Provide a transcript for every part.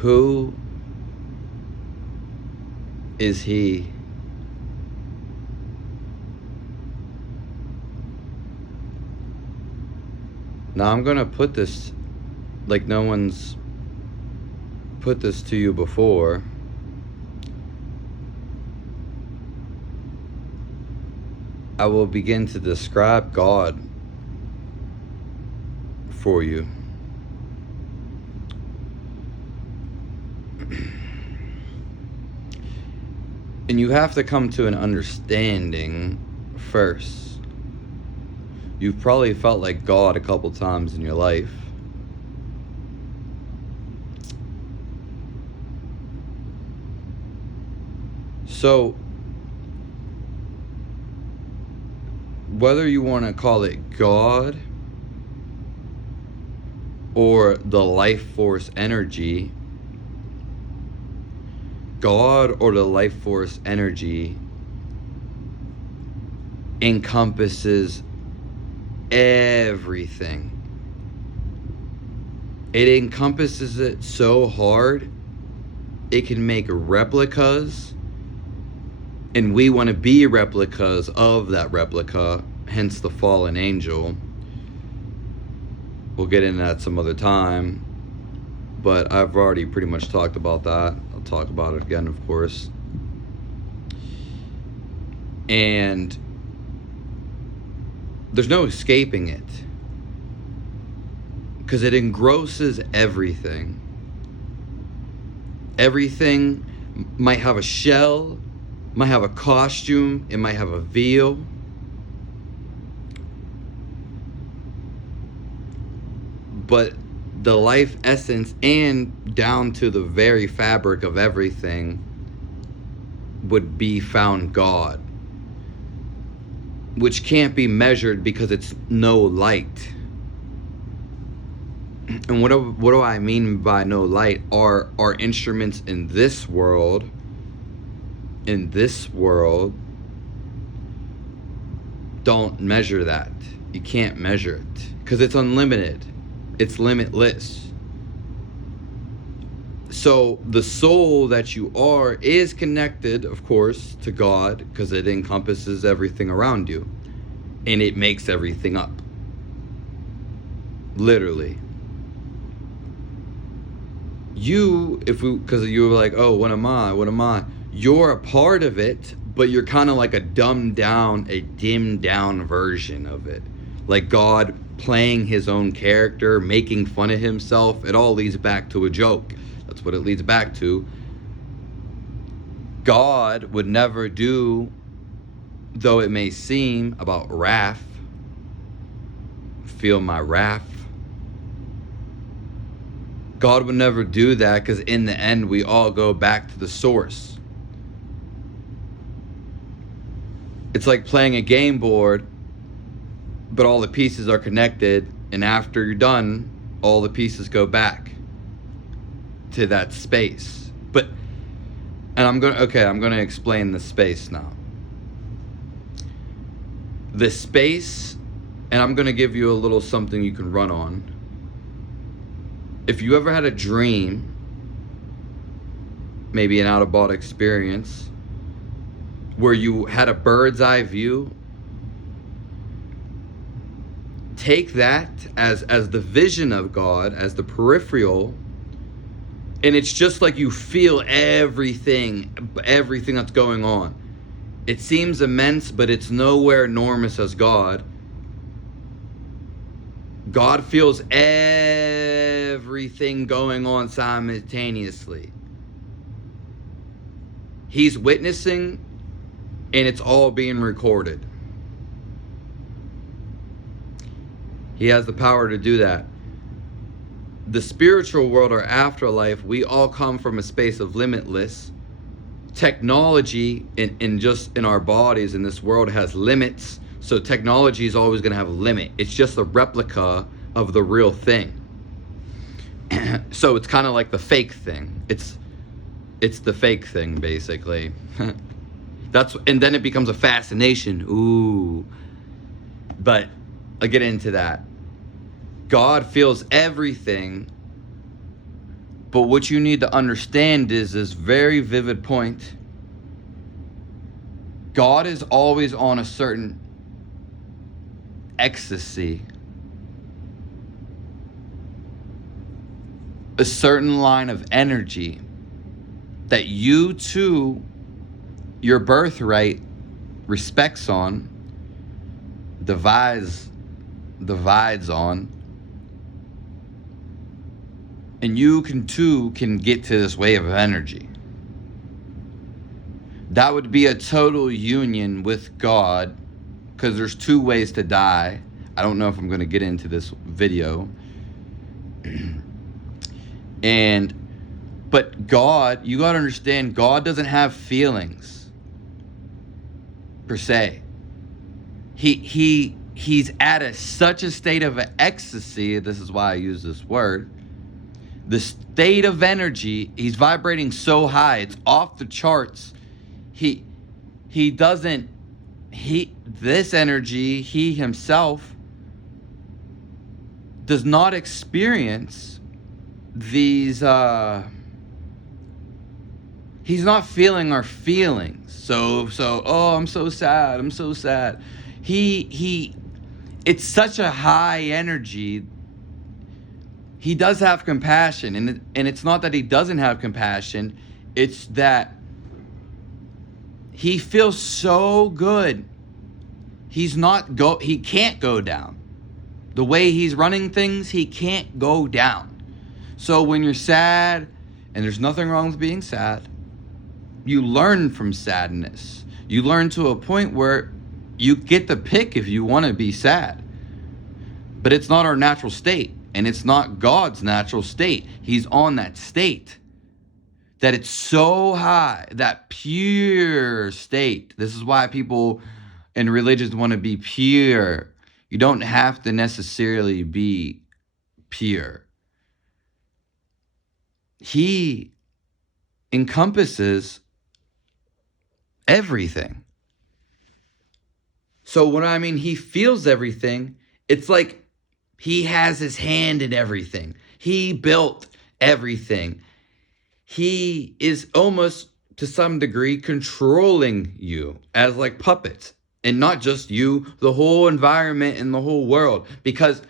Who is he? Now I'm gonna put this like no one's put this to you before. I will begin to describe God for you. And you have to come to an understanding first. You've probably felt like God a couple times in your life. So, whether you want to call it God or the life force energy, God or the life force energy encompasses everything. It encompasses it so hard, it can make replicas, and we want to be replicas of that replica, hence the fallen angel. We'll get into that some other time, but I've already pretty much talked about that. I'll talk about it again, of course. And there's no escaping it, because it engrosses everything. Everything might have a shell, might have a costume, it might have a veil. But the life essence and down to the very fabric of everything would be found God, which can't be measured because it's no light. And what do I mean by no light? Our instruments in this world don't measure that. You can't measure it because it's unlimited. It's limitless. So the soul that you are is connected, of course, to God, because it encompasses everything around you and it makes everything up. Literally. Because you were like, oh, what am I? You're a part of it, but you're kind of like a dimmed down version of it. Like God playing his own character, making fun of himself. It all leads back to a joke. That's what it leads back to. God would never do, though it may seem, about wrath. Feel my wrath. God would never do that, because in the end we all go back to the source. It's like playing a game board, but all the pieces are connected, and after you're done, all the pieces go back to that space. I'm gonna explain the space now. The space, and I'm gonna give you a little something you can run on. If you ever had a dream, maybe an out-of-body experience, where you had a bird's eye view, take that as the vision of God, as the peripheral, and it's just like you feel everything that's going on. It seems immense, but it's nowhere enormous as God. God feels everything going on simultaneously. He's witnessing, and it's all being recorded. He has the power to do that. The spiritual world or afterlife, we all come from a space of limitless. Technology in our bodies in this world has limits. So technology is always going to have a limit. It's just a replica of the real thing. So it's kind of like the fake thing. It's the fake thing, basically. And then it becomes a fascination. Ooh. But I'll get into that. God feels everything But what you need to understand is this very vivid point. God is always on a certain ecstasy, a certain line of energy that you too, your birthright, respects on, divides on, and you can get to this wave of energy. That would be a total union with God, because there's two ways to die. I don't know if I'm going to get into this video. But God, you got to understand, God doesn't have feelings per se. He's at such a state of ecstasy. This is why I use this word. The state of energy, he's vibrating so high, it's off the charts. This energy, he himself does not experience these, he's not feeling our feelings. So, oh, I'm so sad. It's such a high energy. He does have compassion, and it's not that he doesn't have compassion. It's that he feels so good. He can't go down. The way he's running things, he can't go down. So when you're sad, and there's nothing wrong with being sad, you learn from sadness. You learn to a point where you get to pick if you want to be sad. But it's not our natural state, and it's not God's natural state. He's on that state. That it's so high, that pure state. This is why people in religions want to be pure. You don't have to necessarily be pure. He encompasses everything. So when I mean he feels everything, it's like he has his hand in everything. He built everything. He is almost, to some degree, controlling you as like puppets. And not just you, the whole environment and the whole world. Because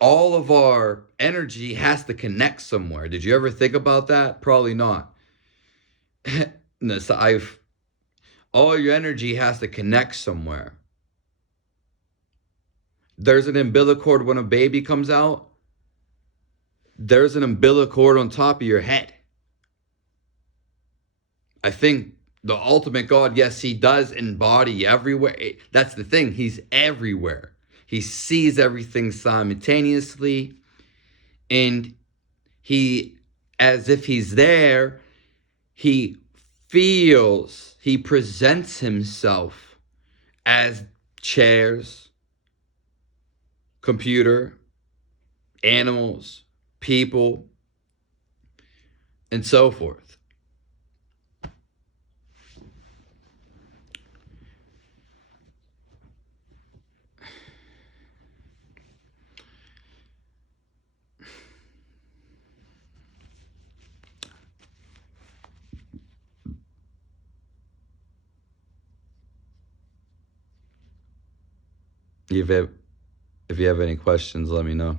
all of our energy has to connect somewhere. Did you ever think about that? Probably not. All your energy has to connect somewhere. There's an umbilical cord when a baby comes out. There's an umbilical cord on top of your head. I think the ultimate God, yes, he does embody everywhere. That's the thing. He's everywhere. He sees everything simultaneously. And he, as if he's there, he feels, he presents himself as chairs, computer, animals, people, and so forth. If you have any questions, let me know.